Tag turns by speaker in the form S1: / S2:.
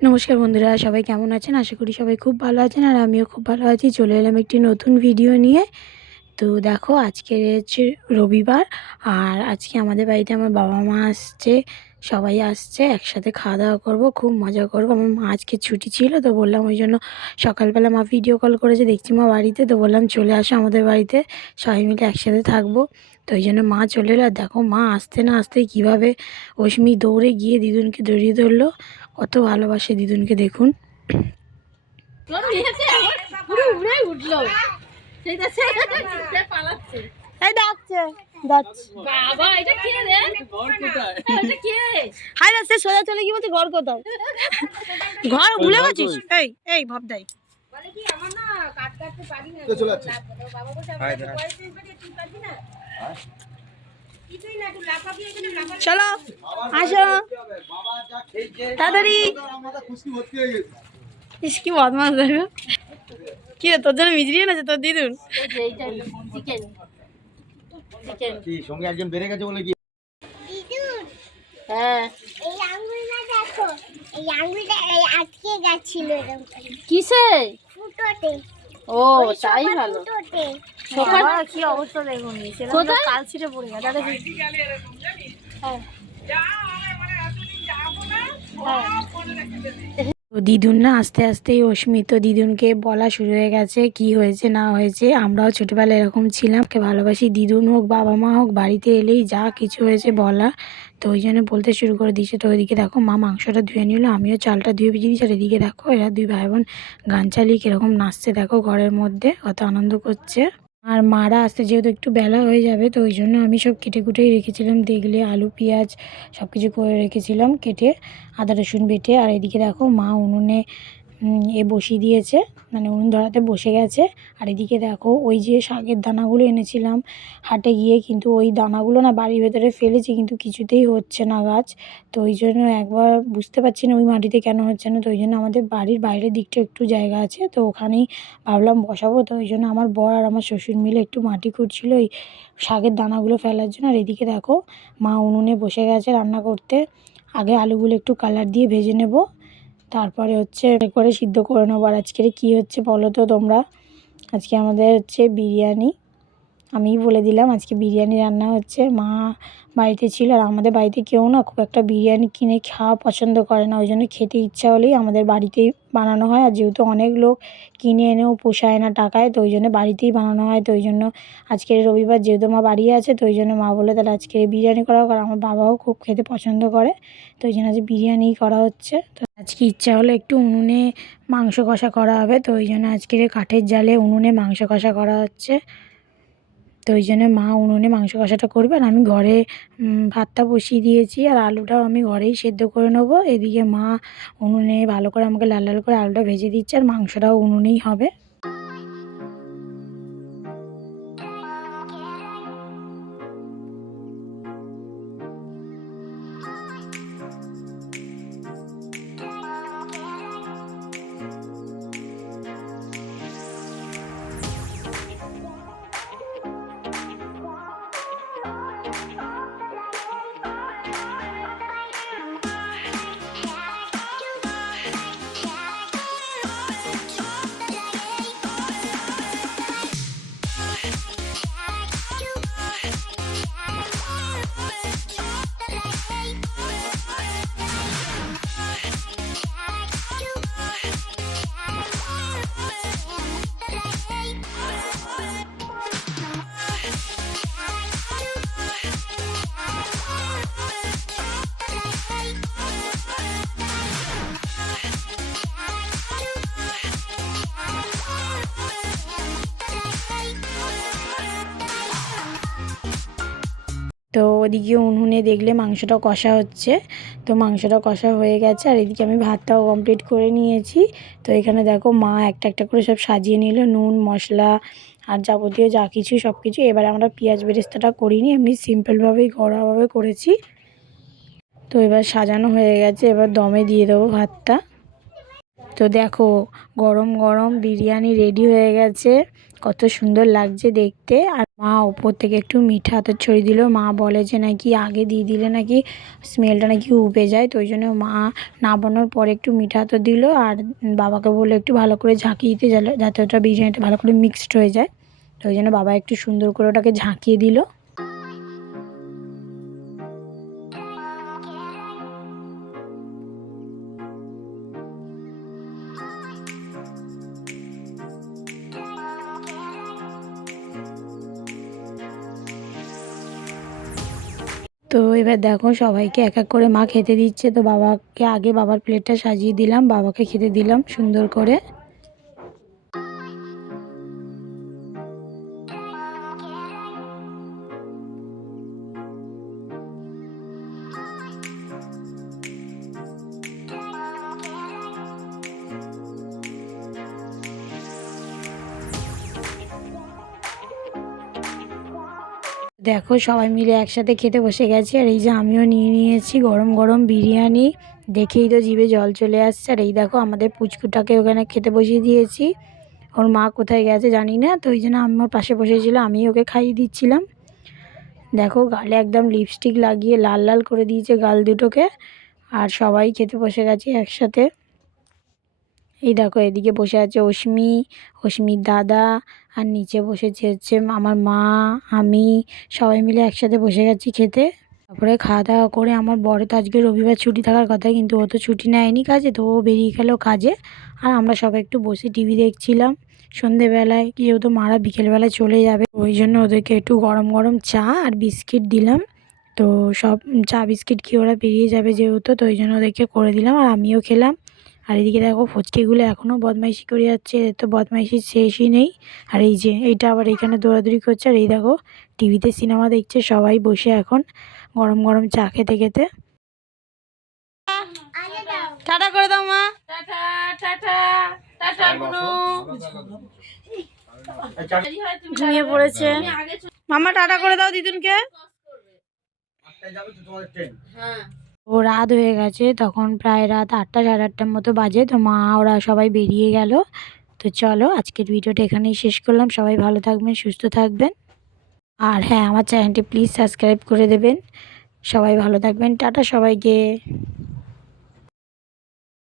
S1: নমস্কার বন্ধুরা, সবাই কেমন আছেন? আশা করি সবাই খুব ভালো আছেন আর আমিও খুব ভালো আছি। চলে এলাম একটি নতুন ভিডিও নিয়ে। তো দেখো, আজকে হচ্ছে রবিবার আর আজকে আমাদের বাড়িতে আমার বাবা মা আসছে, সবাই আসছে, একসাথে খাওয়া দাওয়া করব, খুব মজা করব। আমার মা আজকে ছুটি ছিল, তো বললাম ওই জন্য সকালবেলা মা ভিডিও কল করেছে, দেখছি মা বাড়িতে, তো বললাম চলে আসো আমাদের বাড়িতে, সবাই মিলে একসাথে থাকব। তো ওই জন্য মা চলে এলো দেখো মা আসতে না আসতে কীভাবে অশ্মি দৌড়ে গিয়ে দিদুনকে জড়িয়ে ধরলো। কত ভালোবাসে দিদুনকে দেখুন।
S2: তোর মেয়েছে পুরো উড়ে উঠল সেইটা সে সে পালাচ্ছে
S3: এই ডাকছে যাচ্ছে
S2: বাবা এটা কে রে এটা কে
S3: হাই না সে সোজা চলে গিয়ে বলছে ঘর কোথায়? ঘর ভুলে গেছিস? এই এই
S2: কি লাফাবি
S3: চলো আসো। তাড়াতাড়ি। ইস কি বদমাস দেখো। কি রে তোর জন্য মিজরি এনেছে তোর দিদুন।
S2: এইটা চিকেন চিকেন
S4: কি সঙ্গে একজন বেড়ে গেছে বলে কি?
S2: হ্যাঁ। কিসে? ও তাই ভালো।
S5: ফুটোতে।
S2: সোফার
S3: কি অবস্থা দেখুন?
S2: কোথায়?
S3: কাল ছিঁড়ে পড়ে গেছে। দাদা
S1: তো দিদুন না আস্তে আস্তেই অস্মিত দিদুনকে বলা শুরু হয়ে গেছে, কি হয়েছে, না হয়েছে। আমরাও ছোটোবেলায় এরকম ছিলাম কে ভালোবাসি। দিদুন হোক, বাবা মা হোক, বাড়িতে এলেই যা কিছু হয়েছে বলা। তো ওই জন্য বলতে শুরু করে দিয়েছে। তো ওইদিকে দেখো, মা মাংসটা ধুয়ে নিল, আমিও চালটা ধুয়ে ভিজিয়ে দিয়েছি। আর এদিকে দেখো, এরা দুই ভাই বোন গান চালিয়ে কীরকম নাচছে। দেখো ঘরের মধ্যে, কত আনন্দ করছে। আর মারা আসতে যেহেতু একটু বেলা হয়ে যাবে, তো ওই জন্য আমি সব কেটে কুটেই রেখেছিলাম। দেখলে আলু, পেঁয়াজ সব কিছু করে রেখেছিলাম কেটে, আদা, রসুন বেটে। আর এদিকে দেখো মা উনুনে এ বসিয়ে দিয়েছে। মানে উনুন ধরাতে বসে গেছে। আর এদিকে দেখো, ওই যে শাকের দানাগুলো এনেছিলাম হাটে গিয়ে, কিন্তু ওই দানাগুলো না বাড়ির ভেতরে ফেলেছি, কিন্তু কিছুতেই হচ্ছে না গাছ। তো ওই জন্য একবার বুঝতে পারছি না ওই মাটিতে কেন হচ্ছে না। তো ওই জন্য আমাদের বাড়ির বাইরের দিকটা একটু জায়গা আছে, তো ওখানেই ভাবলাম বসাবো। তো ওই জন্য আমার বর আর আমার শ্বশুর মিলে একটু মাটি খুঁড়ছিল ওই শাকের দানাগুলো ফেলার জন্য। আর এদিকে দেখো, মা উনুনে বসে গেছে রান্না করতে। আগে আলুগুলো একটু কালার দিয়ে ভেজে নেব। তারপরে হচ্ছে করে সিদ্ধ করে নেব। আর আজকের কী হচ্ছে বলো তো তোমরা? আজকে আমাদের হচ্ছে বিরিয়ানি। আমিই বলে দিলাম, আজকে বিরিয়ানি রান্না হচ্ছে। মা বাড়িতে ছিল আর আমাদের বাড়িতে কেউ না, খুব একটা বিরিয়ানি কিনে খাওয়া পছন্দ করে না। ওই জন্য খেতে ইচ্ছা হলেই আমাদের বাড়িতেই বানানো হয়। আর যেহেতু অনেক লোক কিনে এনেও পোষায় না টাকায়, তো ওই জন্য বাড়িতেই বানানো হয়। তো ওই জন্য আজকের রবিবার যেহেতু মা বাড়ি আছে, তো ওই জন্য মা বলে তাহলে আজকে বিরিয়ানি করা আর আমার বাবাও খুব খেতে পছন্দ করে, তো ওই জন্য আজকে বিরিয়ানিই করা হচ্ছে। তো আজকে ইচ্ছা হলো একটু উনুনে মাংস কষা করা হবে। তো ওই জন্য আজকের কাঠের জালে উনুনে মাংস কষা করা হচ্ছে। তো ওই জন্য মা উনুনে মাংস কষাটা করবে আর আমি ঘরে ভাতটা বসিয়ে দিয়েছি আর আলুটাও আমি ঘরেই সেদ্ধ করে নেব। এদিকে মা উনুনে ভালো করে আমাকে লাল লাল করে আলুটা ভেজে দিচ্ছে আর মাংসটাও উনুনেই হবে। তো ওদিকে উনুনে দেখলে মাংসটা কষা হচ্ছে। তো মাংসটা কষা হয়ে গেছে আর এদিকে আমি ভাতটাও কমপ্লিট করে নিয়েছি। তো এখানে দেখো মা একটা একটা করে সব সাজিয়ে নিল, নুন, মশলা আর যাবতীয় যা কিছু সব কিছু। এবার আমরা পেঁয়াজ বেরেস্তাটা করিনি, এমনি সিম্পলভাবেই ঘরোয়াভাবে করেছি। তো এবার সাজানো হয়ে গেছে, এবার দমে দিয়ে দেবো ভাতটা। তো দেখো গরম গরম বিরিয়ানি রেডি হয়ে গেছে। কত সুন্দর লাগছে দেখতে। আর মা ওপর থেকে একটু মিঠা হাতের ছড়িয়ে দিল। মা বলে যে নাকি আগে দিয়ে দিলে নাকি স্মেলটা নাকি উবে যায়। তো ওই জন্য মা নামানোর পরে একটু মিঠা হাতে দিল। আর বাবাকে বলল একটু ভালো করে ঝাঁকিয়ে দিতে যাতে ওটা বিরিয়ানিটা ভালো করে মিক্সড হয়ে যায়। তো ওই জন্য বাবা একটু সুন্দর করে ওটাকে ঝাঁকিয়ে দিল। তো এবার দেখো সবাইকে এক এক করে মা খেতে দিচ্ছে। তো বাবাকে আগে বাবার প্লেটটা সাজিয়ে দিলাম, বাবাকে খেতে দিলাম সুন্দর করে। দেখো সবাই মিলে একসাথে খেতে বসে গেছি, আর এই যে আমিও নিয়ে নিয়েছি গরম গরম বিরিয়ানি। দেখেই তো জিভে জল চলে আসছে, আর এই দেখো আমাদের পুচকুটাকে ওখানে খেতে বসিয়ে দিয়েছি। ওর মা কোথায় গেছে জানি না, তো ওই জন্য আমার পাশে বসেছিল আমি ওকে খাইয়ে দিচ্ছিলাম। দেখো গালে একদম লিপস্টিক লাগিয়ে লাল লাল করে দিয়েছে গাল দুটোকে, আর সবাই খেতে বসে গেছে একসাথে। এই দেখো, এদিকে বসে আছে অশ্মি, অশ্মির দাদা, আর নিচে বসেছে হচ্ছে আমার মা, আমি, সবাই মিলে একসাথে বসে গেছি খেতে। তারপরে খাওয়া দাওয়া করে আমার বড় তো আজকে রবিবার ছুটি থাকার কথা, কিন্তু ও তো ছুটি নেয়নি কাজে, তো ও বেরিয়ে গেল কাজে। আর আমরা সবাই একটু বসে টিভি দেখছিলাম। সন্ধেবেলায় যেহেতু মারা বিকেলবেলায় চলে যাবে ওই জন্য ওদেরকে একটু গরম গরম চা আর বিস্কিট দিলাম। তো সব চা, বিস্কিট খেয়ে ওরা বেরিয়ে যাবে যেহেতু, তো ওই জন্য ওদেরকে করে দিলাম, আর আমিও খেলাম। আর এদিকে দেখো ফুচকিগুলো এখনও বদমাইশি করে যাচ্ছে এদের তো বদমাইশি শেষই নেই। আর এই যে এইটা আবার এখানে দৌড়াদৌড়ি করছে আর এই দেখো টিভিতে সিনেমা দেখছে সবাই বসে এখন গরম গরম চা খেতে খেতে।
S3: টাটা করে দাও মা।
S2: টাটা টাটা টাটা
S3: ঘুমিয়ে পড়েছে। মামা টাটা করে দাও দিদুনকে।
S2: হ্যাঁ।
S1: ও রাত হয়ে গেছে, তখন প্রায় রাত আটটা সাড়ে আটটার মতো বাজে। তো মা, ওরা সবাই বেরিয়ে গেল। তো চলো, আজকের ভিডিওটা এখানেই শেষ করলাম। সবাই ভালো থাকবেন, সুস্থ থাকবেন। আর হ্যাঁ আমার চ্যানেলটি প্লিজ সাবস্ক্রাইব করে দেবেন। সবাই ভালো থাকবেন। টাটা সবাইকে।